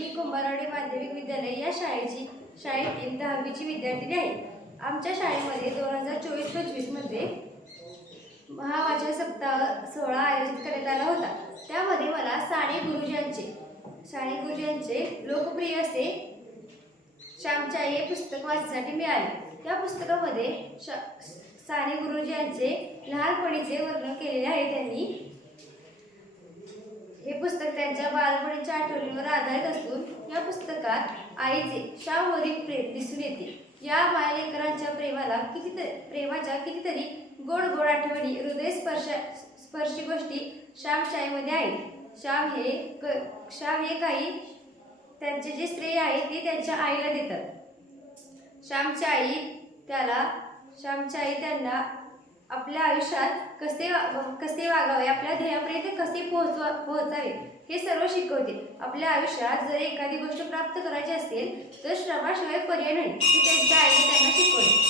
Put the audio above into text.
मी कुंभारवाडी माध्यमिक विद्यालय या शाळेतील 10वीची विद्यार्थिनी आहे। आमच्या शाळेमध्ये 2024-25 मध्ये महावाचन सप्ताह सोहळा आयोजित करण्यात आला होता। त्यामध्ये मला साने गुरुजी यांचे लोकप्रिय असे श्यामची हे पुस्तक वाचण्यासाठी मिळाले। त्या पुस्तकामध्ये साने गुरुजी यांचे लहानपणीचे वर्णन केलेले आहे। त्यांनी हे पुस्तक त्यांच्या बालपणीच्या आठवणींवर आधारित असून या पुस्तकात आईचे श्यामवरील प्रेम दिसून येते। या बाललेकरांच्या प्रेमाच्या कितीतरी गोड गोड आठवणी, हृदयस्पर्शी गोष्टी श्यामच्याईमध्ये आहेत। श्याम हे काही त्यांचे जे श्रेय आहे ते त्यांच्या आईला देतात। श्यामची आई त्यांना आपल्या आयुष्यात कसे वागावे, आपल्या ध्येयापर्यंत कसे पोहोचावे हे सर्व शिकवते। आपल्या आयुष्यात जर एखादी गोष्ट प्राप्त करायची असेल तर श्रमाशिवाय पर्याय नाही, ती त्यांच्या आईने त्यांना शिकवले।